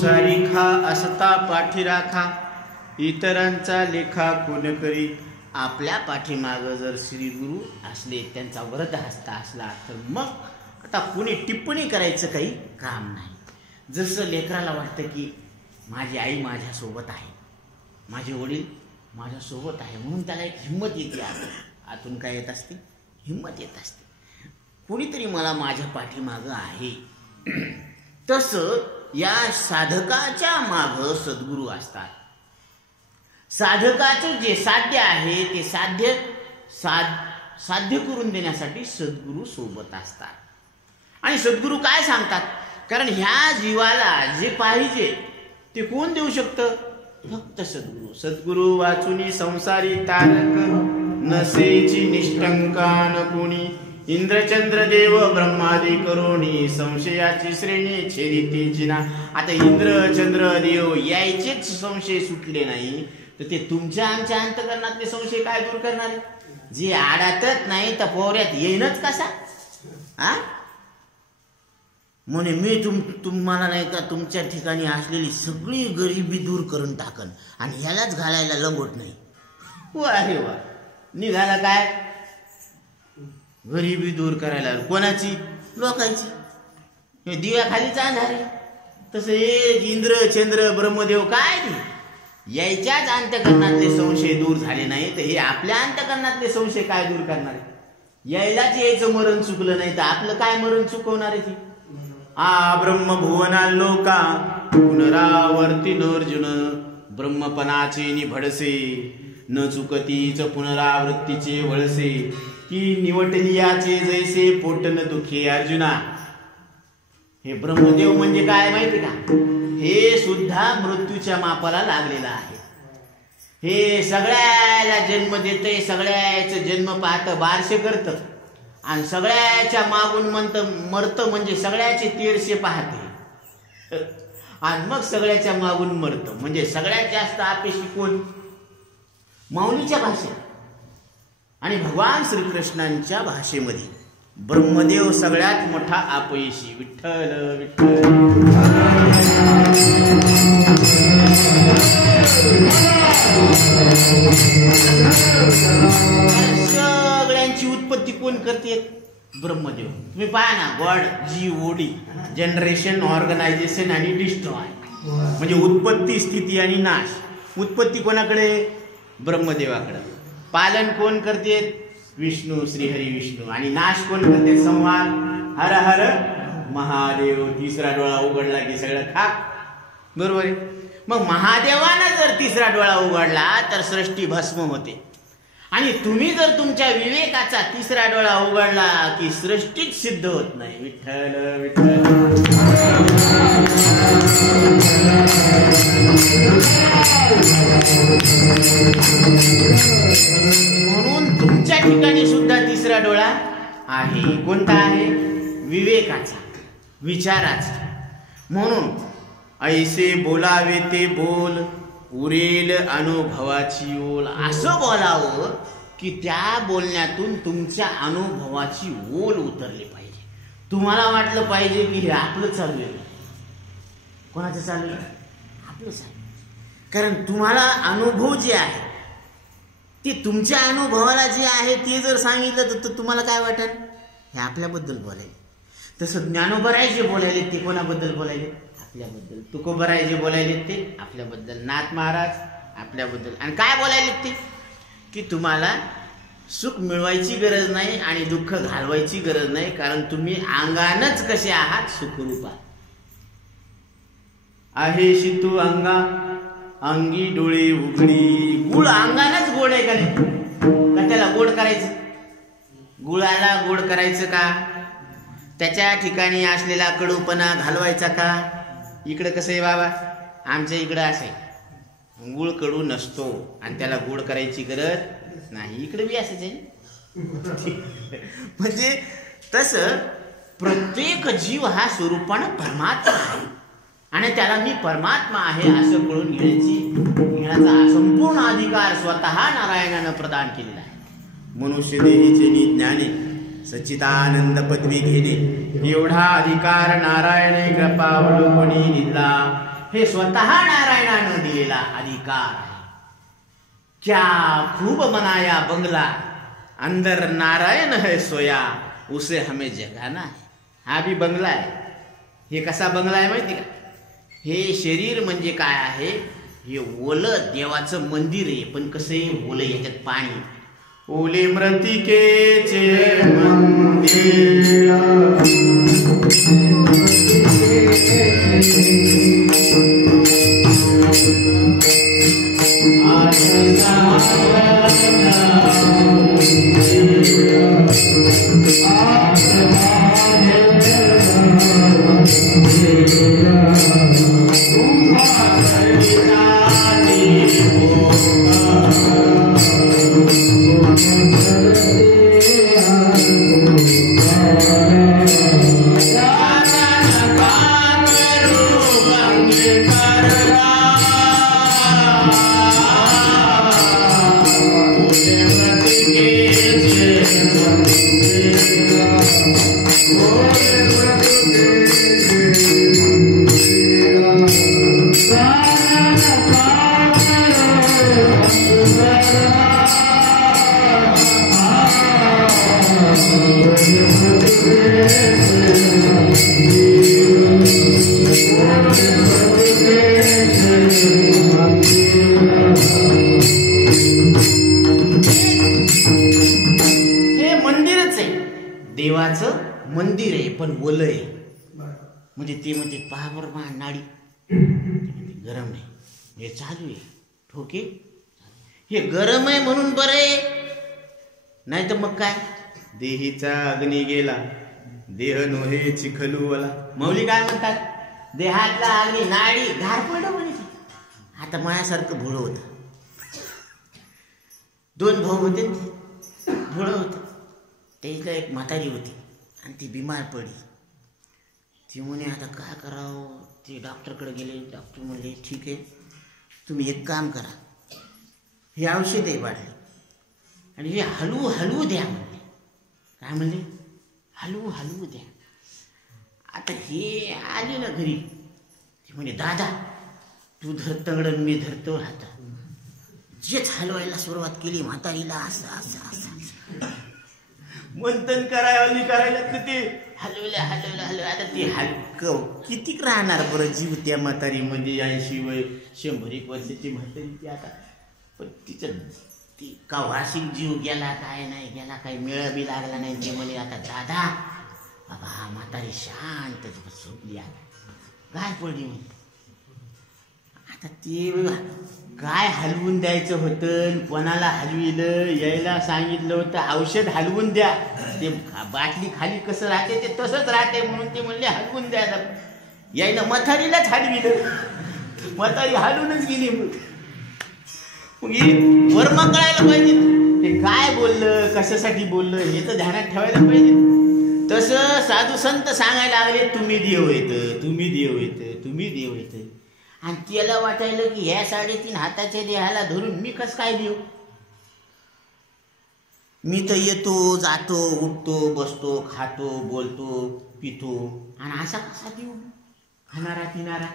सारिखा असता पाठी राखा, इतरांचा लेखा कोण करी. आपल्या पाठीमाग जर श्री गुरु असले, त्यांचा वरद हस्त असला, तर मग आता कुणी टिप्पणी करायचं काही काम नाही. जसं लेकराला वाटतं की माझी आई माझ्यासोबत आहे, माझे वडील माझ्यासोबत आहे, म्हणून त्याला एक हिंमत येते. आतून काय येत असते? हिंमत येत असते. कुणीतरी मला माझ्या पाठीमाग आहे. तसं या साधकाच्या माग सद्गुरू असतात. साधकाचे जे साध्य आहे ते साध्य करून देण्यासाठी सद्गुरू सोबत असतात. आणि सद्गुरू काय सांगतात? कारण ह्या जीवाला जे पाहिजे ते कोण देऊ शकतं? फक्त सद्गुरू. सद्गुरू वाचुनी संसारी तारक, नसेची निष्ठंकान कोणी. इंद्रचंद्र देव ब्रह्मादी करोनी, संशयाची श्रेणी छेदितीची ना. आता इंद्र चंद्र देव यायचेच संशय सुटले नाही, तर ते तुमच्या आमच्या अंतकरणातले संशय काय दूर करणार? जे आडातच नाही तर पोऱ्यात येईनच कसा? म्हणे मी तुम्हाला नाही का तुमच्या ठिकाणी असलेली सगळी गरिबी दूर करून टाकन आणि ह्यालाच घालायला लंगोट नाही. अरे वा, निघाला काय? गरिबी दूर करायला. कोणाची? लोकांची. हे दिव्याखालीच अंधार आहे. तसं एक इंद्र चंद्र ब्रह्मदेव काय यायच्याच अंतकरणातले संशय दूर झाले नाही, तर हे आपल्या अंतकरणातले संशय काय दूर करणार आहे? यायलाच यायचं मरण चुकलं नाही, तर आपलं काय मरण चुकवणार आहे? ब्रह्मभुवना लोका पुनरावर्ती अर्जुन, ब्रह्मपणाचे निभडसे न चुकतीच पुनरावृत्तीचे वळसे. की निवटलियाचे जैसे पोटन दुखे अर्जुना. हे ब्रह्मदेव म्हणजे काय माहिती का? हे सुद्धा मृत्यूच्या मापाला लागलेला आहे. हे सगळ्याला जन्म देतय, सगळ्याचं जन्म पाहतं, बारशे करतं आणि सगळ्याच्या मागून मरतं, म्हणजे सगळ्याचे तेरशे पाहते आणि मग सगळ्याच्या मागून मरतं. म्हणजे सगळ्यात जास्त अपेक्षी कोण? मौनीच्या भाषेत आणि भगवान श्रीकृष्णांच्या भाषेमध्ये ब्रह्मदेव सगळ्यात मोठा अपयशी. विठ्ठल विठ्ठल. सगळ्यांची उत्पत्ती कोण करते? ब्रह्मदेव. तुम्ही पहा ना, गॉड GOD, जनरेशन, ऑर्गनायझेशन आणि डिस्ट्रॉय. म्हणजे उत्पत्ती, स्थिती आणि नाश. उत्पत्ती कोणाकडे? ब्रह्मदेवाकडे. पालन कोण करते? विष्णू, श्रीहरी विष्णू. आणि नाश कोण करते? संहार हर हर महादेव. तिसरा डोळा उघडला की सगळं खाक. बरोबर आहे. मग महादेवानं जर तिसरा डोळा उघडला तर सृष्टी भस्म होते. आणि तुम्ही जर तुमच्या विवेकाचा तिसरा डोळा उघडला की सृष्टीच सिद्ध होत नाही. विठ्ठल विठ्ठल. म्हणून तुमच्या ठिकाणी सुद्धा तिसरा डोळा आहे. कोणता आहे? विवेकाचा, विचाराचा. म्हणून ऐसे बोलावे ते बोल, उरेल अनुभवाची ओल. असं बोलावं की त्या बोलण्यातून तुमच्या अनुभवाची ओल उतरली पाहिजे. तुम्हाला वाटलं पाहिजे की हे आपलं चालू आहे. कोणाचं चालू आहे? आपलं चालू. कारण तुम्हाला अनुभव जे आहे ते तुमच्या अनुभवाला जे आहे ते जर सांगितलं तर तुम्हाला काय वाटेल? हे आपल्याबद्दल बोलायले. तसं ज्ञानोबराय जे बोलायले ते कोणाबद्दल बोलायले? आपल्याबद्दल. तुकोबराय जे बोलायले ते आपल्याबद्दल. नाथ महाराज आपल्याबद्दल. आणि काय बोलायले ते? की तुम्हाला सुख मिळवायची गरज नाही आणि दुःख घालवायची गरज नाही, कारण तुम्ही अंगानच कसे आहात? सुखरूप आहे. शितू अंगा अंगी डोळे उघडी. गुळ अंगानच गोड आहे का नाही? का त्याला गोड करायचं? गुळाला गोड करायचं का? त्याच्या ठिकाणी असलेला कडूपणा घालवायचा का? इकडं कसं आहे बाबा? आमच्या इकडं असं आहे, गुळ कडू नसतो आणि त्याला गोड करायची गरज नाही. इकडे बी असंच आहे. म्हणजे तसं प्रत्येक जीव हा स्वरूपानं परमात्मा आहे आणि त्याला मी परमात्मा आहे असं कळून घेण्याचा संपूर्ण अधिकार स्वतः नारायणानं प्रदान केलेला आहे. मनुष्य देहीचे ज्ञाने सच्चिदानंद पदवी घेणे एवढा अधिकार नारायण कृपावलोकनी दिला. हे स्वतः नारायणानं दिलेला अधिकार आहे. क्या खूब बनाया बंगला, अंदर नारायण है सोया, उसे हमें जगाना है. हा भी बंगला आहे. हे कसा बंगला आहे माहिती का? हे शरीर म्हणजे काय आहे? हे ओलं देवाचं मंदिर आहे. पण कसं आहे? ओलं, याच्यात पाणी. ओले मृतिकेचे मंदिर, देवाचं मंदिर आहे पण ओलं आहे. म्हणजे ते म्हणते पहा बरं मा नाडी गरम नाही, हे चालू आहे ठोके, हे गरम आहे म्हणून बरं आहे. नाही तर मग काय? देहीचा अग्नी गेला, देह नोहे चिखलूवला. माऊली काय म्हणतात? देहातला अग्नी नाडी घार पडलं म्हणे. आता माझ्यासारखं भोळं होतं. 2 भाऊ होते, भोळं होतं. त्याला एक म्हातारी होती आणि ती बिमार पडली. ती म्हणे आता काय करावं? ते डॉक्टरकडे गेले. डॉक्टर म्हणले ठीक आहे, तुम्ही एक काम करा, हे औषध आहे बाटली आणि हे हलवू हलवू द्या म्हणले. काय म्हणले? हलवू हलवू द्या. आता हे आले ना घरी, ते म्हणे दादा तू धर तंगड, मी धरतो हात. जेच हलवायला सुरुवात केली म्हातारीला, असं असं असं मंथन करायला ते हलवलं हलवलं हलवलं. आता ते हलकं किती राहणार बरं जीव त्या म्हातारी, म्हणजे 80 वय 100 वर्षाची म्हातारी ती. आता पण तिचं ती का वार्षिक जीव गेला काय नाही गेला, काही मेळ बी लागला नाही. ते म्हणे आता दादा बाबा हा म्हातारी शांत झोपली, आता काय पडली. आता ते काय हलवून द्यायचं होतं, कोणाला हलविलं, यायला सांगितलं होतं औषध हलवून द्या. ते बाटली खाली कसं राहते ते तसंच राहते म्हणून ते म्हणले हलवून द्या. यायला म्हातारीलाच हलविलं, म्हातारी हलवूनच गेली. मग वर्म कळायला पाहिजे ते काय बोललं, कशासाठी बोललं हे तर ध्यानात ठेवायला पाहिजे. तसं साधू संत सांगायला लागले तुम्ही देव येतं, तुम्ही देव येतं, तुम्ही देव येतं. आणि त्याला वाटायलं की ह्या 3.5 हाताच्या देहाला धरून मी कसं काय देऊ? मी तर येतो जातो उठतो बसतो खातो बोलतो पितो, आणि असा कसा देऊ? खाणारा पिणारा.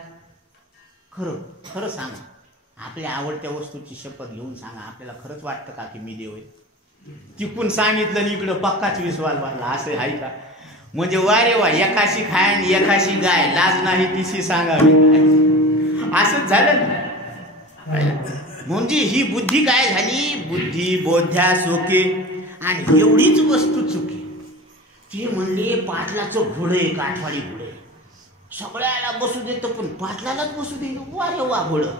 खरं खरं सांगा, आपल्या आवडत्या वस्तूची शपथ घेऊन सांगा, आपल्याला खरंच वाटतं का की मी देव आहे? तिकून सांगितलं आणि इकडं पक्काच विश्वास वाटला, असं आहे का? म्हणजे वा रे वा, एकाशी खाय आणि एकाशी गाय, लाज नाही तिशी सांगावी, असंच झालं ना. म्हणजे ही बुद्धी काय झाली? बुद्धी बोध्या सोके, आणि एवढीच वस्तू चुकी. ते म्हणले पाटलाचं घोडं एक आठवाडी घोडं सगळ्याला बसू देतो, पण पाटलालाच बसू दे. वा रे वा, घोडं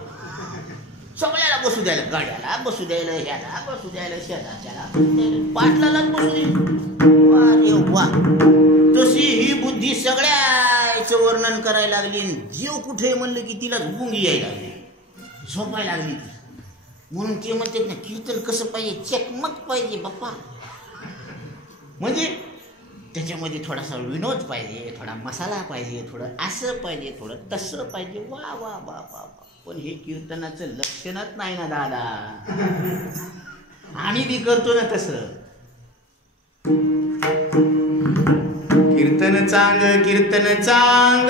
सगळ्याला बसू द्यायला, गाड्याला बसू द्यायला, ह्याला बसू द्यायला, शेजारच्याला पाटलालाच बसू दे. वा रे वा. तशी ही बुद्धी सगळ्याचं वर्णन करायला लागली. जीव कुठे म्हणलं की तिला गुंगी यायला लागली, झोपायला लागली ती. म्हणून ते म्हणतात ना कीर्तन कसं पाहिजे? चकमक पाहिजे बाप्पा. म्हणजे त्याच्यामध्ये थोडासा विनोद पाहिजे, थोडा मसाला पाहिजे, थोडं असं पाहिजे, थोडं तसं पाहिजे. वा वा वा वा. पण हे कीर्तनाचं लक्षणच नाही ना दादा. आम्ही बी करतो ना तसं. कीर्तन चांग कीर्तन चांग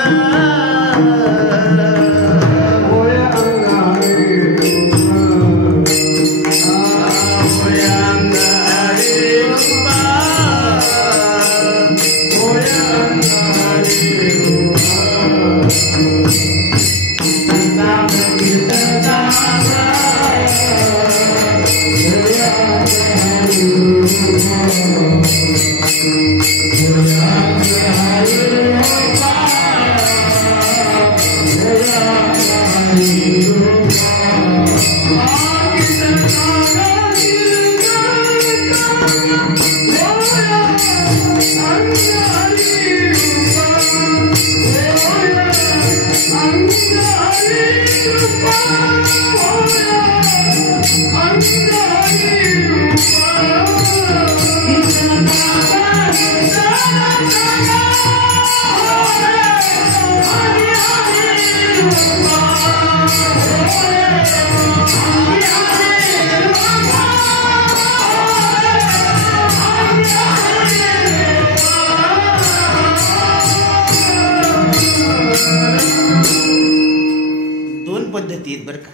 पद्धती आहेत बरं का.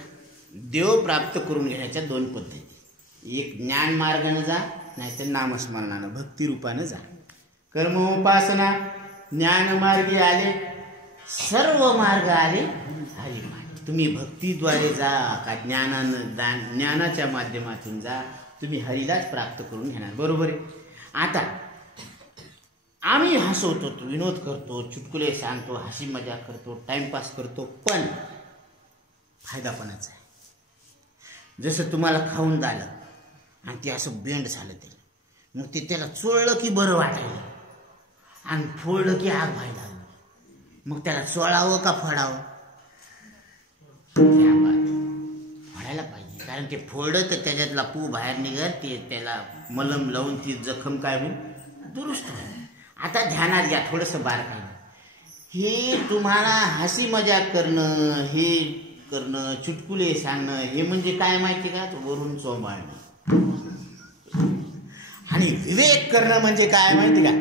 देव प्राप्त करून घेण्याच्या दोन पद्धती. एक ज्ञान मार्गाने जा, नाहीतर नामस्मरणानं भक्ती रूपानं जा. कर्म उपासना ज्ञान मार्गी आले, सर्व मार्ग आले हरिमार्ग. तुम्ही भक्तीद्वारे जा का ज्ञानाच्या माध्यमातून जा, तुम्ही हरिलाच प्राप्त करून घेणार. बरोबर आहे. आता आम्ही हसवतो, विनोद करतो, चुटकुले सांगतो, हसी मजाक करतो, टाइमपास करतो, पण फायदापणाच आहे. जसं तुम्हाला खाऊन झालं आणि ते असं बेंड झालं, ते मग ते त्याला चोळलं की बरं वाटायला आणि फोडलं की आग व्हायला लागलं. मग त्याला चोळावं का फोडावं? फोडायला पाहिजे, कारण ते फोडलं तर त्याच्यातला पू बाहेर निघत, ते त्याला मलम लावून ती जखम काय होईल, दुरुस्त होईल. आता ध्यानात घ्या थोडंसं बारकाईनं. हे तुम्हाला हसी मजाक करणं, हे करणं, चुटकुले सांगणं, हे म्हणजे काय माहिती का, वरून चोंबाळणं. आणि विवेक करणं म्हणजे काय माहिती का,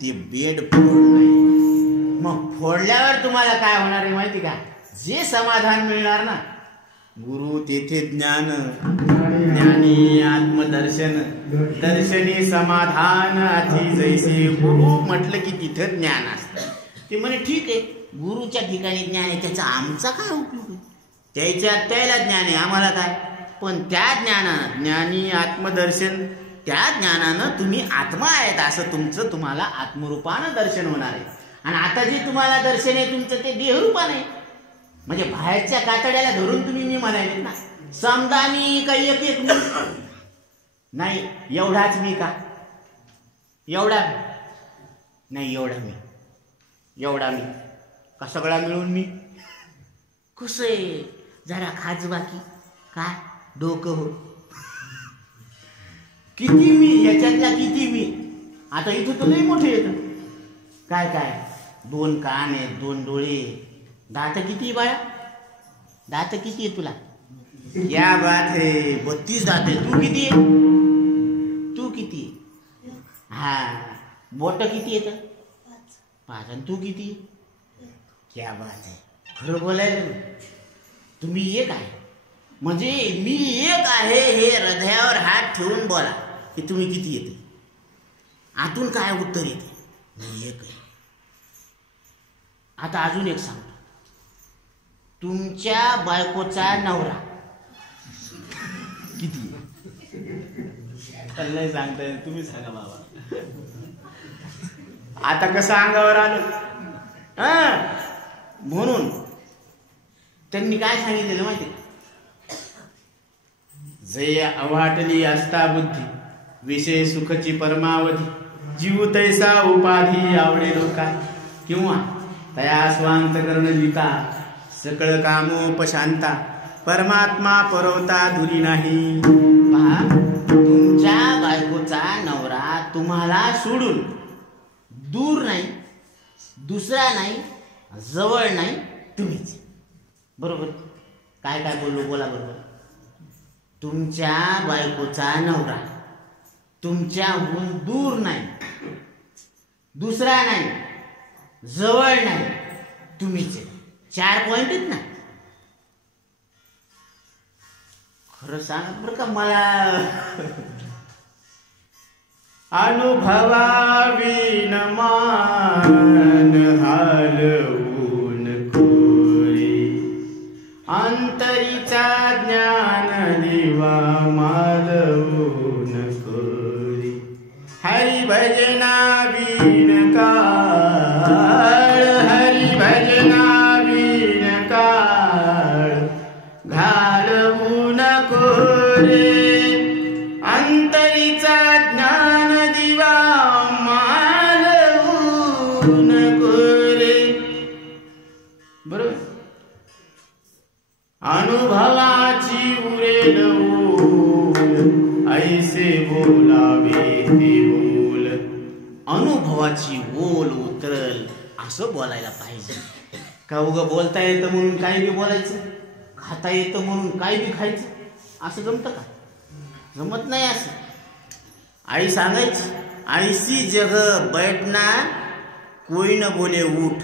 ते बेड फोडणं. मग फोडल्यावर तुम्हाला काय होणार आहे माहिती का, जे समाधान मिळणार ना, गुरु तेथे ज्ञान, ज्ञानी आत्मदर्शन, दर्शनी समाधान अति जैसे. गुरु म्हटलं की तिथं ज्ञान असतं. ते म्हणे ठीक आहे, गुरुच्या ठिकाणी ज्ञान आहे, त्याचा आमचा काय उपयोग आहे? त्याला ज्ञान आहे, आम्हाला काय? पण त्या ज्ञानानं, ज्ञानी आत्मदर्शन, त्या ज्ञानानं तुम्ही आत्मा आहेत असं तुम्हाला आत्मरूपानं दर्शन होणार आहे. आणि आता जे तुम्हाला दर्शन आहे तुमचं, ते देहरूपानं आहे. म्हणजे बाहेरच्या कातड्याला धरून तुम्ही मी म्हणाले ना, समजा मी काही एक मी नाही, एवढाच मी का, एवढा नाही, एवढा मी का सगळा मिळून मी कसं आहे, जरा खाज बाकी काय डोकं हो, किती मी याच्यातल्या किती मी. आता इथं तर लई मोठे येतं, काय काय 2 कान आहेत, 2 डोळे, दात किती बाळा, दात किती आहे तुला? या बात है, 32 दात आहे. तू किती आहे? तू किती? हा, बोट किती येतं? 5. आणि तू किती? क्या बात आहे, खरं बोलायला तुम्ही एक आहे. म्हणजे मी एक आहे हे हृदयावर हात ठेवून बोला की तुम्ही किती येते. आतून काय उत्तर येते, मी एक आहे. आता अजून एक सांगतो, तुमच्या बायकोचा नवरा किती? नाही सांगताय, तुम्ही सांगा बाबा. आता कसं अंगावर आलं. म्हणून त्यांनी काय सांगितलेलं माहिती, जे अवाटली असता बुद्धी, विषय सुखची परमावधी, जीव तैसा उपाधी आवडे लोका, किंवा तया स्वांत करण लिता, सकळ कामोपशांता, परमात्मा परवता दुरी नाही. पहा, तुमच्या बायकोचा नवरा तुम्हाला सोडून दूर नाही, दुसरा नाही, जवळ नाही, तुम्हीच. बरोबर? काय काय बोललो, बोला बरोबर. तुमच्या बायकोचा नवरा तुमच्याहून दूर नाही, दुसरा नाही, जवळ नाही, तुम्हीच. 4 पॉइंट आहेत ना. खरं सांग बरं का, मला अनुभवाविन मान हालवून खोरी. भजना विण काळ, हरी भजना विण काळ घालवू नको रे, अंतरीचा ज्ञान दिवा मालवू नको रे. बरोबर. अनुभवाची उरेल ऐसे बोलावे ते बोल. अनुभवाची ओल उतरल असं बोलायला पाहिजे. का उगं बोलता येतं म्हणून काय बी बोलायचं, खाता येतं म्हणून काय बी खायचं, असं जमतं का? जमत नाही असं. आई सांगायची, ऐसी जगह बैठना कोई न बोले उठ,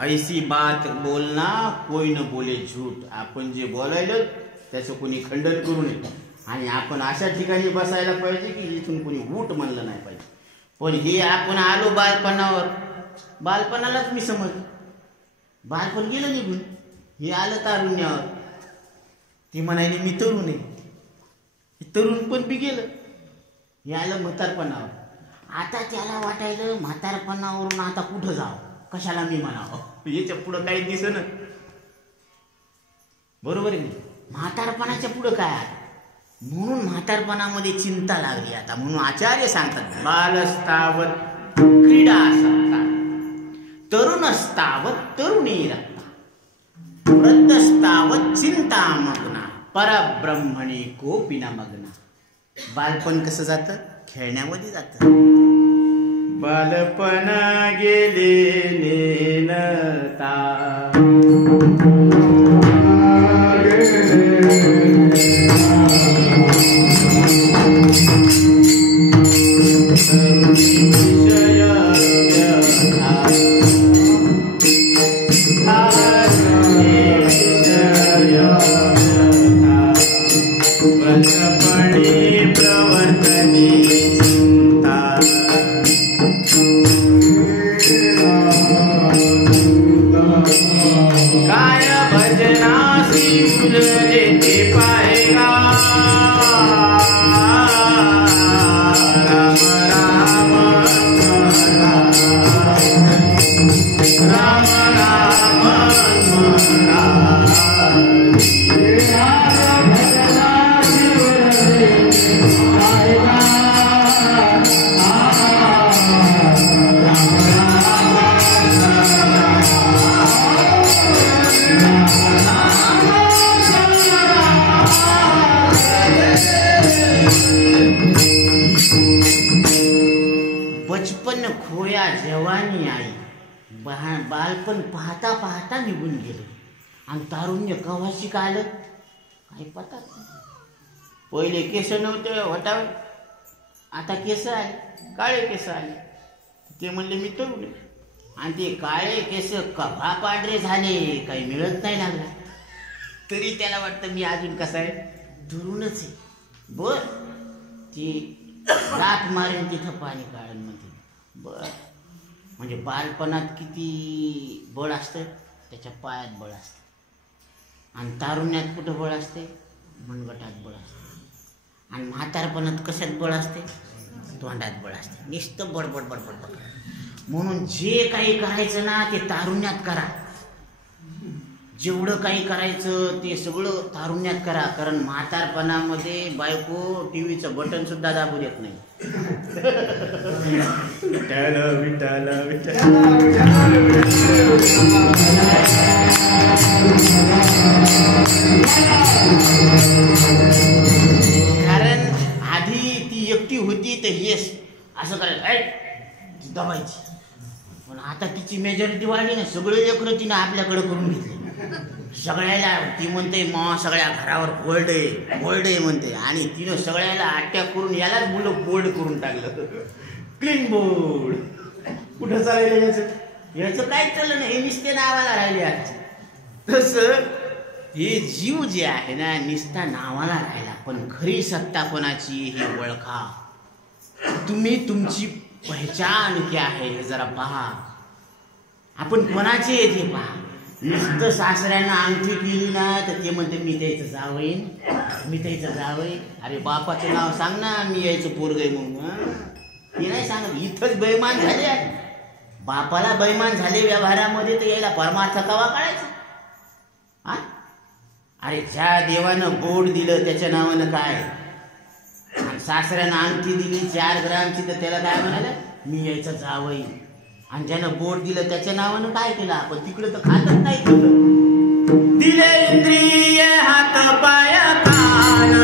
ऐसी बात बोलना कोई न बोले झूठ. आपण जे बोलायलं त्याचं कोणी खंडन करू नये आणि आपण अशा ठिकाणी बसायला पाहिजे की इथून कोणी उठ म्हणलं नाही पाहिजे. पण हे आपण आलो बालपणावर, बालपणालाच मी समजलं, बालपण गेलं निघून, हे आलं तारुण्यावर. ती म्हणाली मी तरुण आहे, तरुण पण बी गेलं, हे आलं म्हातारपणावर. आता त्याला वाटायलं म्हातारपणावरून आता कुठं जावं, कशाला मी म्हणावं, याच्या पुढं काही दिसत. बरोबर आहे. म्हातारपणाच्या पुढं काय आहे, म्हणून म्हातारपणामध्ये चिंता लागली आता. म्हणून आचार्य सांगतात, बालस्तावत क्रीडा असता, तरुणस्तावत तरुणी रक्ता, वृद्धस्तावत चिंता मग्ना, परब्रह्मणी कोपी न मग्ना. बालपण कसं जातं, खेळण्यामध्ये जातं. बालपण गेले नेनता, बचपन खोया जवानी आई. बालपण पाहता पाहता निघून गेलं आणि तारुण्य कवाशी का आलं काही पता. पहिले केस नव्हते वटावे, आता केस आले, काळे केस आले. ते म्हणले मी तरुण आहे, आणि ते काळे केस कभा पांढरे झाले, काही मिळत नाही लागला. तरी त्याला वाटतं मी अजून कसा आहे, तरुणच आहे. बर ती लाट मारेन तिथं पाणी काढून म्हणते. बर म्हणजे बालपणात किती बळ असतं, त्याच्या पायात बळ असतं. आणि तारुण्यात कुठं बळ असते, मनगटात बळ असते. आणि म्हातारपणात कशात बळ असते, तोंडात बळ असते. नुसतं बडबड बडबड बडबड. म्हणून जे काही करायचं ना ते तारुण्यात करा. जेवढं काही करायचं ते सगळं तारुण्यात करा. कारण म्हातारपणामध्ये बायको टीव्हीचं बटन सुद्धा दाबू देत नाही. कारण आधी ती एकटी होती तर हेच असं करायचं, दबायची. पण आता तिची मेजॉरिटी वाढली ना, सगळे लेकरं तिनं आपल्याकडे करून घेतले. सगळ्याला ती म्हणते मग सगळ्या घरावर बोल्ड आहे म्हणते. आणि तिनं सगळ्याला अटॅक करून यालाच मुलं बोल्ड करून टाकलं. Clean board. कुठं चाललं याचं काय चाललं नाही, हे निस्ते नावाला राहिले. आज तसं हे जीव जे आहे ना निस्ता नावाला राहिला, पण खरी सत्ता कोणाची हे ओळखा. तुम्ही तुमची पहचान क्या आहे हे जरा पहा. आपण कोणाचे येते पहा. नुसतं सासऱ्यानं अंगठी केली ना तर ते म्हणते मी त्याचं जावईन, मी त्याचं जावई. अरे बापाचं नाव सांग ना, मी यायचं पोरगय म्हणून. ते नाही सांगत. इथंच बैमान झाले आहे. बापाला बैमान झाले व्यवहारामध्ये, तर यायला परमार्थ कवा काढायचा? हा, अरे ज्या देवानं बोट दिलं त्याच्या नावानं काय, सासऱ्यानं अंगठी दिली 4 ग्रामची, तर त्याला काय म्हणाले, मी यायचा जावई. आणि ज्यानं बोट दिलं त्याच्या नावानं काय केलं आपण? तिकडे तर खातच नाही केलं. दिले इंद्रिय हात पाय कान,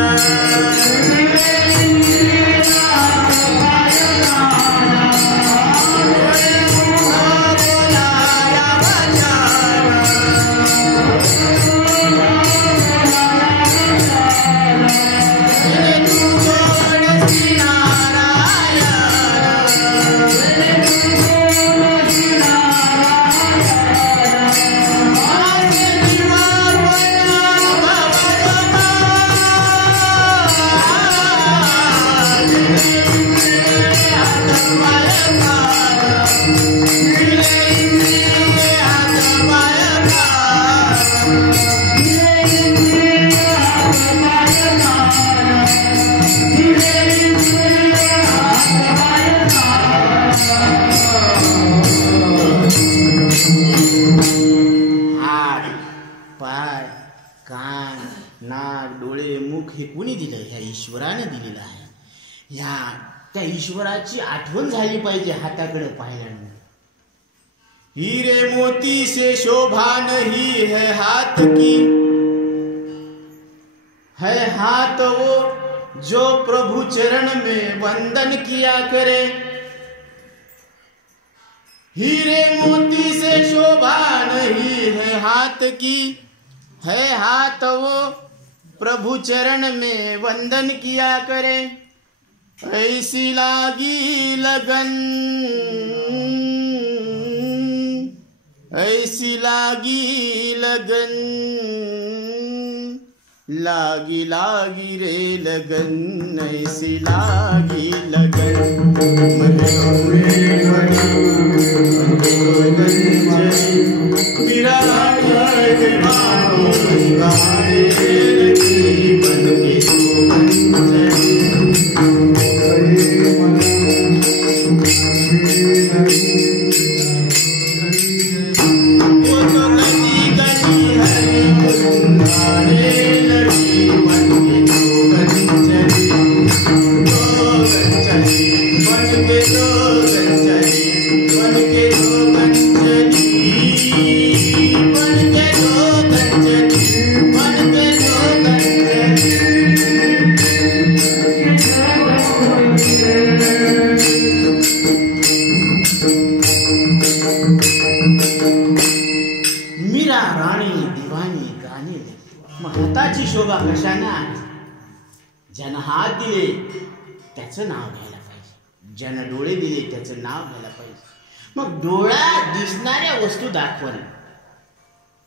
हे कोणी दिलं? ह्या ईश्वराने दिलेलं आहे. ह्या त्या ईश्वराची आठवण झाली पाहिजे हाताकडे पाहिल्यानंतर. हीरे मोती से शोभा नहीं है हाथ की, है हाथ वो जो प्रभु चरण में वंदन किया करे. हीरे मोती से शोभा नहीं है हाथ की, है हाथ वो प्रभु चरण में वंदन किया करे. ऐसी लागी लगन, ऐसी लागी लगन, लागी लागी रे लगन, ऐसी लागी लगन. मेरा शोभा कशाने आहे? ज्यानं हात दिले त्याचं नाव घ्यायला पाहिजे, ज्यानं डोळे दिले त्याचं नाव घ्यायला पाहिजे. मग डोळा दिसणाऱ्या वस्तू दाखवणे,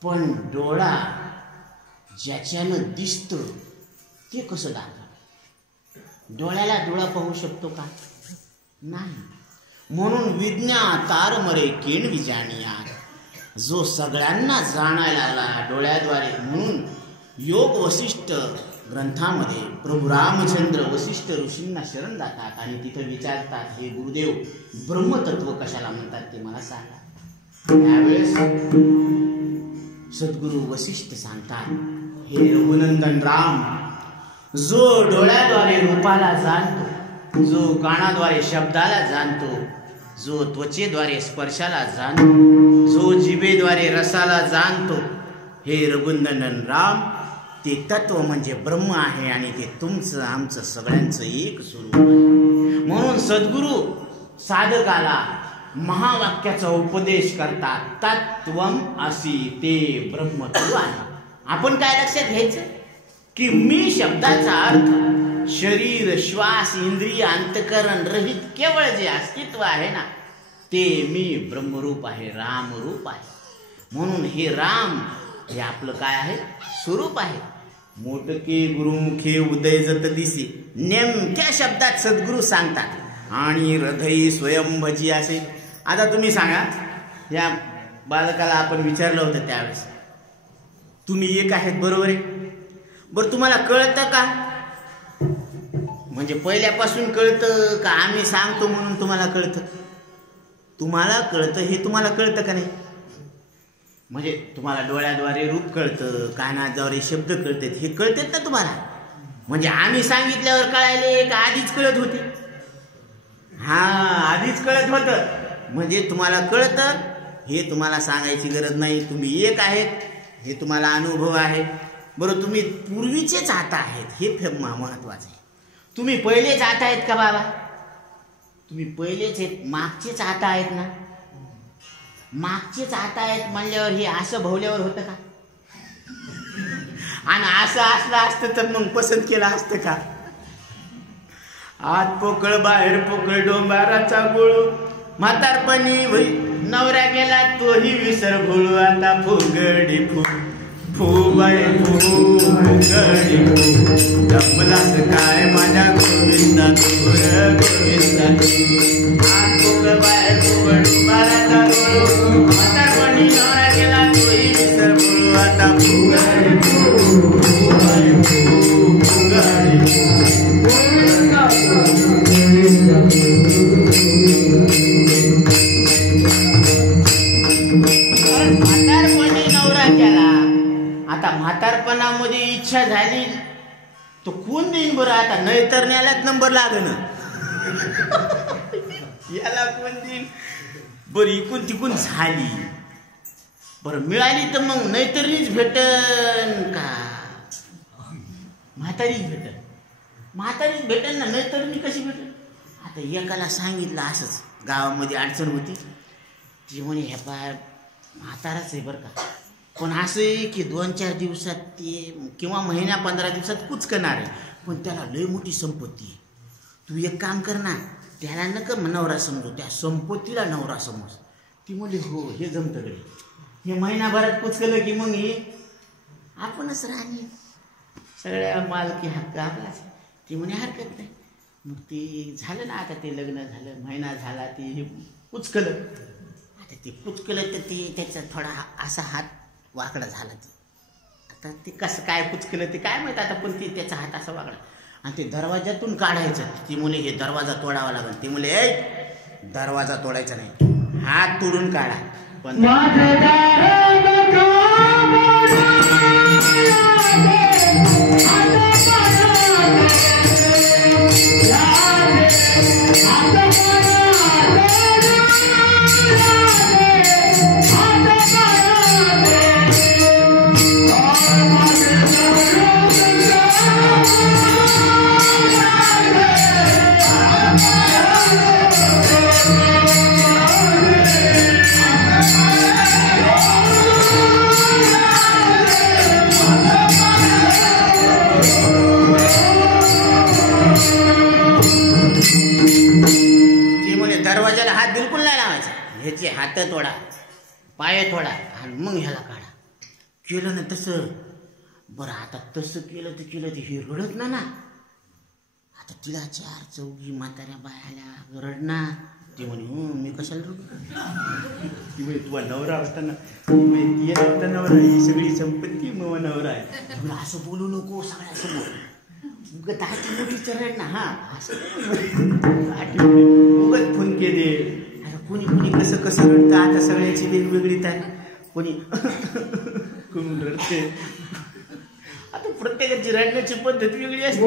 पण डोळा ज्याच्यानं दिसत ते कसं दाखवणे? डोळ्याला डोळा पाहू शकतो का? नाही. म्हणून विज्ञातार मरे केण विजाणिया, जो सगळ्यांना जाणायला लागला डोळ्याद्वारे. म्हणून योग वसिष्ठ ग्रंथामध्ये प्रभू रामचंद्र वसिष्ठ ऋषींना शरण जातात आणि तिथं विचारतात, हे गुरुदेव ब्रह्मतत्व कशाला म्हणतात ते मला सांगा. त्यावेळेस सद्गुरु वसिष्ठ सांगतात, हे रघुनंदन राम, जो डोळ्याद्वारे रूपाला जाणतो, जो कानाद्वारे शब्दाला जाणतो, जो त्वचेद्वारे स्पर्शाला जाणतो, जो जिभेद्वारे रसाला जाणतो, हे रघुनंदन राम, ते तत्व म्हणजे ब्रह्म आहे आणि ते तुमचं आमचं सगळ्यांचं एक स्वरूप आहे. म्हणून सद्गुरु साधकाला महावाक्याचा उपदेश करतात, तत्वम असी ते ब्रह्म तू आहे. आपण काय लक्षात घ्यायचं की मी शब्दाचा अर्थ शरीर, श्वास, इंद्रिय, अंतकरण रहित केवळ जे अस्तित्व आहे ना, ते मी ब्रह्मरूप आहे, रामरूप आहे. म्हणून हे राम हे आपलं काय आहे? स्वरूप आहे. मोटके गुरुमुखे उदय जत दिसी, नेमक्या शब्दात सद्गुरू सांगतात. आणि हृदय स्वयंभजी असे. आता तुम्ही सांगा, या बालकाला आपण विचारलं होतं त्यावेळेस, तुम्ही एक आहेत बरोबर आहे, बरं तुम्हाला कळतं का? म्हणजे पहिल्यापासून कळतं का आम्ही सांगतो म्हणून तुम्हाला कळतं? तुम्हाला कळतं हे तुम्हाला कळतं का नाही? म्हणजे तुम्हाला डोळ्याद्वारे रूप कळतं, कानाद्वारे शब्द कळतात, हे कळतात ना तुम्हाला? म्हणजे आम्ही सांगितल्यावर कळाले का आधीच कळत होते? हा, आधीच कळत होतं. म्हणजे तुम्हाला कळतं हे तुम्हाला सांगायची गरज नाही. तुम्ही एक आहेत हे तुम्हाला अनुभव आहे. बरं, तुम्ही पूर्वीचेच आता आहेत हे महत्वाचं आहे. तुम्ही पहिलेच आता आहेत का बाबा? तुम्ही पहिलेच आहेत, मागचेच आता आहेत ना? मागचेच आता आहेत म्हणल्यावर हे असं भवल्यावर होतं का? आणि असं असलं असतं तर मग पसंत केलं असतं का? आत पोकळ बाहेर पोकळ डोंबाराचा गोळू, म्हातारपणी नवरा गेला तोही विसर भोळू. आता फुगडी फू फू बाई फू फुगडी फू, जमलास काय माझ्या गोविंदा तुर गोविंदा. आत पोकळ बाहेर पोकळ डोंबाराचा गोळू, म्हातारपणी नवरा गेला तोही विसर भोळू. आता फुगडी फू फू बाई फू फुगडी फू. म्हातारपणी नवरा केला, आता म्हातारपणामध्ये इच्छा झाली तो कोण देईन बरं? आता नैतरण्यालाच नंबर लागन याला कोण देईन बरं? इकून तिकून झाली बरं, मिळाली तर मग नैतरणीच भेटन का म्हातारीच भेटन? म्हातारीच भेटन ना, नैतरणी कशी भेटन? आता एकाला सांगितलं असंच, गावामध्ये अडचण होती, ती म्हणे ह्या पाय म्हाताराच आहे बरं का, पण असं आहे की 2-4 दिवसात ते किंवा महिन्या 15 दिवसात कुचकणार आहे, पण त्याला लय मोठी संपत्ती आहे. तू एक काम कर ना, त्याला नका नवरा समजू, त्या संपत्तीला नवरा समज. ती म्हणली हो हे जमतं गडे, हे महिनाभरात कुचकलं की मग हे आपणच राहणे, सगळ्या मालकी हक्क आपलाच. ती म्हणे हरकत नाही. मग ते झालं ना, आता ते लग्न झालं, महिना झाला, ते हे कुचकलं. आता ते कुचकलं तर ते त्याचा थोडा असा हात वाकडा झाला. ते आता ते कसं काय कुचकलं ते काय माहीत आता, पण ते त्याचा हात असा वाकडा आणि ते दरवाजातून काढायचं. ती मुले हे दरवाजा तोडावा लागेल. ती मुले ए दरवाजा तोडायचा नाही, हात तोडून काढा. पण दरवाजाला हात बिलकुल नाही लावायचा, ह्याचे हात तोडा, पाय तोडा आणि मग ह्याला काढा. केलं ना तसं. बरं, आता तसं केलं तर हे रडत ना. आता तिला 4-4 म्हाताऱ्या बायाला रडणार. ती म्हणे मी कशाला रडू? ती म्हणे तुला नवरा असताना नवरा, ही सगळी संपत्ती मग नवरा आहे. तुला असं बोलू नको सगळ्यासमोर, उगत आहे मोठी चरण ना. हा असं उगत फुंके दे. आता कोणी कोणी कसं कसं रडतं, आता सगळ्याची वेगवेगळी तर कोणी करून रडते. आता प्रत्येकाची रडण्याची पद्धत वेगळी असते.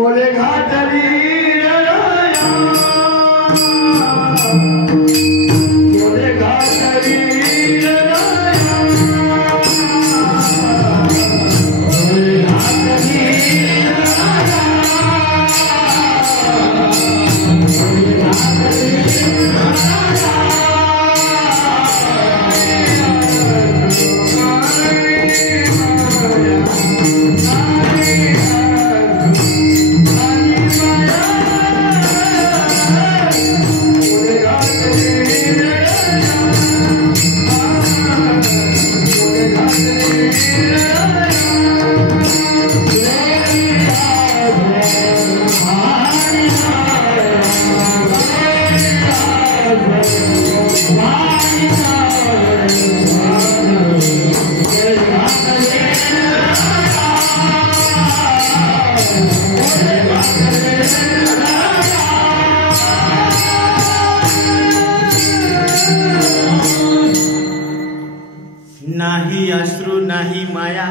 नाही माया,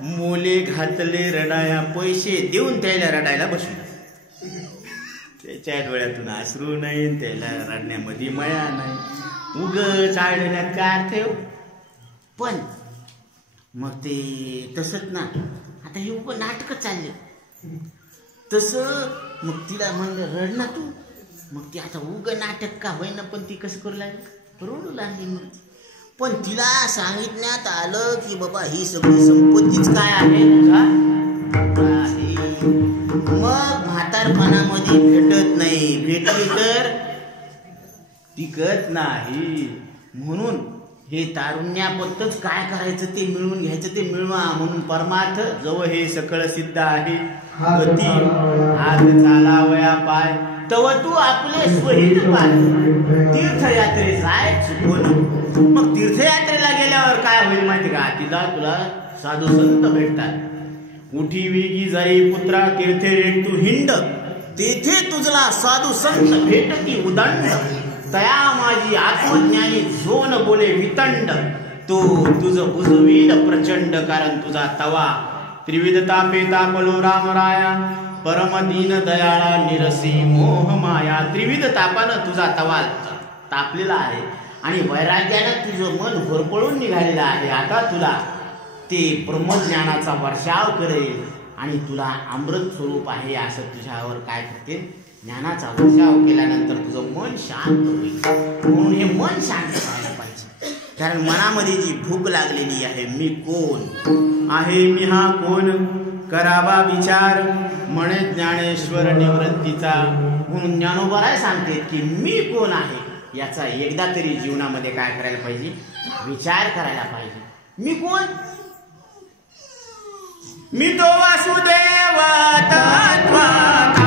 मोले घातले रडाया, पैसे देऊन त्याला रडायला बसलो. त्याच्या डोळ्यातून अश्रू नाही, त्याला रडण्यामध्ये माया नाही. उग चाळण्यात काय अर्थ आहे? पण मग ते तसंच ना, आता हे उग नाटक चालले तसं. मग तिला म्हणलं रड ना तू. मग ती आता उग नाटक का होईना, पण ती कसं करू लागली, रडू लागली. मग पण तिला सांगितण्यात आलं की बाबा ही सगळी संपत्तीच काय आहे तुझा. मग म्हातारपणामध्ये भेटत नाही, भेटली तर टिकत नाही. म्हणून हे तारुण्यापतच काय करायचं ते मिळवून घ्यायचं, ते मिळवा. म्हणून परमार्थ जवळ हे सकळ सिद्ध आहे. गती हात चालावया पाय, तव तू आपले स्वहित पाय. तीर्थयात्रे जाय चुकून. मग तीर्थयात्रेला गेल्यावर काय होईल माहिती का, तिला तुला साधू संत भेटतात. उठी वेगी जाई पुत्रा, तीर्थे रे तू हिंड, तेथे तुझला साधू संत भेटती उदंड. तया माझी आत्मज्ञानी झोन बोले वितंड, तो तुझ बुजवील प्रचंड. कारण तुझा तवा त्रिविध तापे तापलो रामराया, परम दीन दयाळा निरसी मोह माया. त्रिविध तापानं तुझा तवा तापलेला आहे आणि वैराग्यानं तुझं मन होरपळून निघालेलं आहे. आता तुला ते ब्रह्मज्ञानाचा वर्षाव करेल आणि तुला अमृत स्वरूप आहे असं तुझ्यावर काय करते, ज्ञानाचा वर्षाव केल्यानंतर तुझं मन शांत होईल. म्हणून हे मन शांत करायला पाहिजे. कारण मनामध्ये जी भूक लागलेली आहे, मी कोण आहे, मी हा कोण, करावा विचार म्हणे ज्ञानेश्वर निवृत्तीचा. म्हणून ज्ञानोबराय सांगते की मी कोण आहे याचा एकदा तरी जीवनामध्ये काय करायला पाहिजे, विचार करायला पाहिजे. मी कोण, मी तो वासुदेव तत्वता.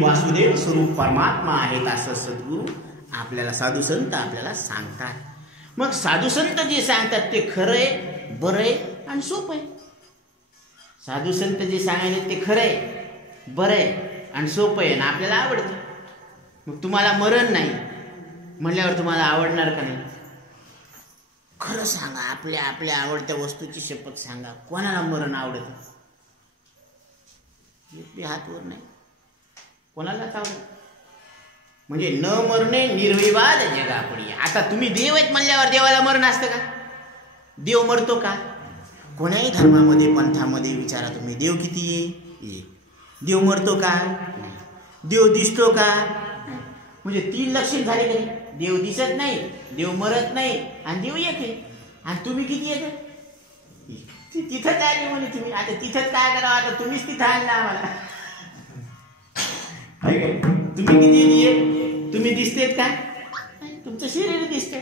वासुदेव स्वरूप परमात्मा आहेत असं सद्गुरू आपल्याला, साधू संत आपल्याला सांगतात. मग साधू संत जे सांगतात ते खरंय, बरंय आणि सोपं आहे. साधू संत जे सांगायले ते खरंय, बरंय आणि सोपं आहे आणि आपल्याला आवडतं. मग तुम्हाला मरण नाही म्हणल्यावर तुम्हाला आवडणार का नाही? खरं सांगा, आपल्या आपल्या आवडत्या वस्तूची शपथ सांगा, कोणाला मरण आवडत? हातवर नाही, कोणालाच आवडत. म्हणजे न मरणे निर्विवाद जगापुढे. आता तुम्ही देव आहेत म्हणल्यावर देवाला मरण असतं का? देव मरतो का? कोणाही धर्मामध्ये पंथामध्ये विचारा तुम्ही, देव किती आहे? देव मरतो का? देव दिसतो का? म्हणजे 3 लक्षण झाले तरी देव दिसत नाही, देव मरत नाही आणि देव येते. आणि तुम्ही किती येते? तिथंच आले म्हणे तुम्ही. आता तिथंच काय करावं? आता तुम्हीच तिथं आणला आम्हाला. तुम्ही किती येते? तुम्ही दिसतेत का? तुमचं शरीर दिसते,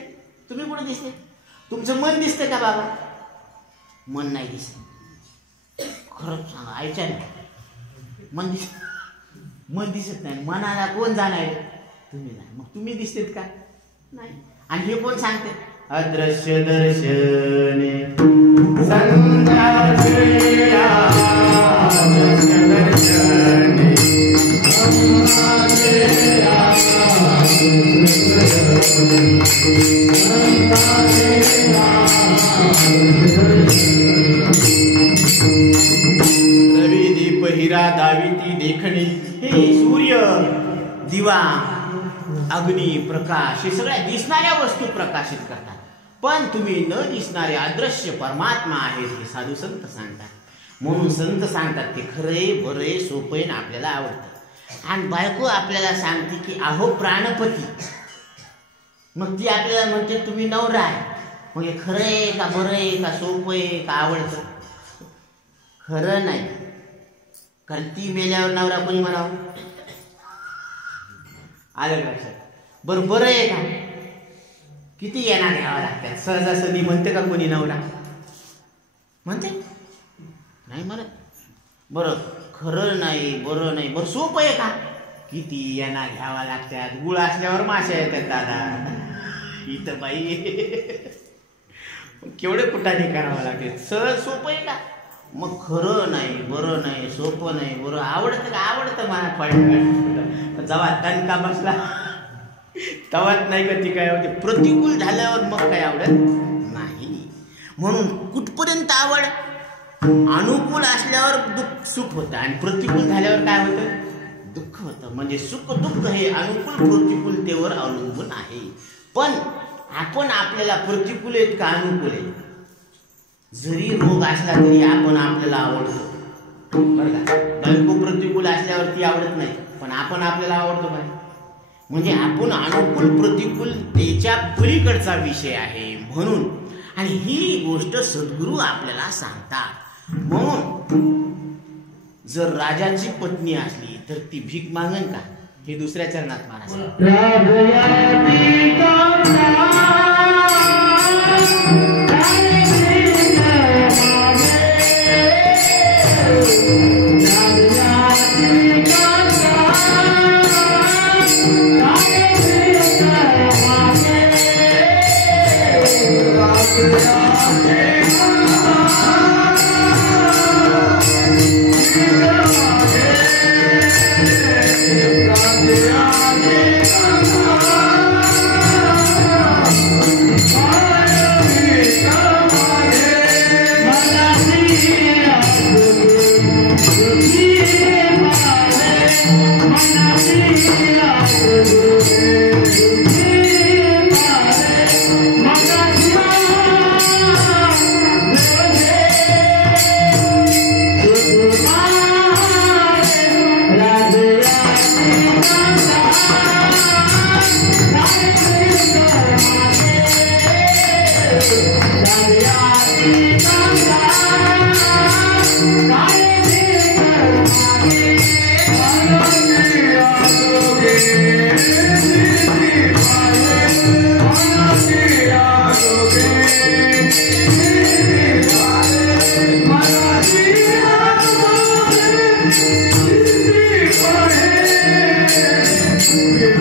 तुम्ही कुठे दिसते? तुमचं मन दिसतं का बाबा? मन नाही दिसत. खरंच सांगा, ऐका ना, मन दिसत नाही. मनाला कोण जाणार? तुम्ही नाही. मग तुम्ही दिसतेत का? नाही. आणि हे कोण सांगते? अदृश्य दर्शने रवी दीप हिरा दाविती देखणी. हे सूर्य, दिवा, अग्नी, प्रकाश हे सगळ्या दिसणाऱ्या वस्तू प्रकाशित करतात. पण तुम्ही न दिसणारे अदृश्य परमात्मा आहेत हे साधू संत सांगतात. म्हणून संत सांगतात ते खरे बरे सोपे ना आपल्याला आवडतं. आणि बायको आपल्याला सांगते की अहो प्राणपती, मग ती आपल्याला म्हणते तुम्ही नवरा आहे. मग हे खरं आहे का बरं आहे का सोपं आहे का आवडतं? खरं नाही, कारण ती मेल्यावर नवरा कोणी म्हणावं? आलं लक्षात? बरं बरं आहे का? किती येणार घ्यावं लागतात. सहजासहजी म्हणते का कोणी नवरा? म्हणते नाही म्हणत. बरं खरं नाही बरं नाही, बरं सोपं आहे का? किती येणार घ्यावा लागतात. गुळ असल्यावर माश्या येतात दादा. इथं बाई केवढे कुठाने करावं लागते. सहज सोपं आहे का? मग खरं नाही बरं नाही सोपं नाही बरं आवडतं का? आवडतं मला पडलं. जेव्हा तणका बसला तवाच नाही का ती काय होते. प्रतिकूल झाल्यावर मग काय आवडत नाही. म्हणून कुठपर्यंत आवड? अनुकूल असल्यावर दुःख सुख होतं आणि प्रतिकूल झाल्यावर काय होतं? दुःख होतं. म्हणजे सुख दुःख हे अनुकूल प्रतिकूलतेवर अवलंबून आहे. पण आपण आपल्याला प्रतिकूल आहेत का अनुकूल आहे? जरी रोग असला तरी आपण आपल्याला आवडतो बरं का. बायको प्रतिकूल असल्यावर ती आवडत नाही, पण आपण आपल्याला आवडतो काय? म्हणजे आपण अनुकूल प्रतिकूल त्याच्या पलीकडचा विषय आहे. म्हणून आणि ही गोष्ट सद्गुरू आपल्याला सांगतात. म्हणून जर राजाची पत्नी असली तर ती भीक मागन का? हे दुसऱ्या चरणात महाराज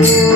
Oh,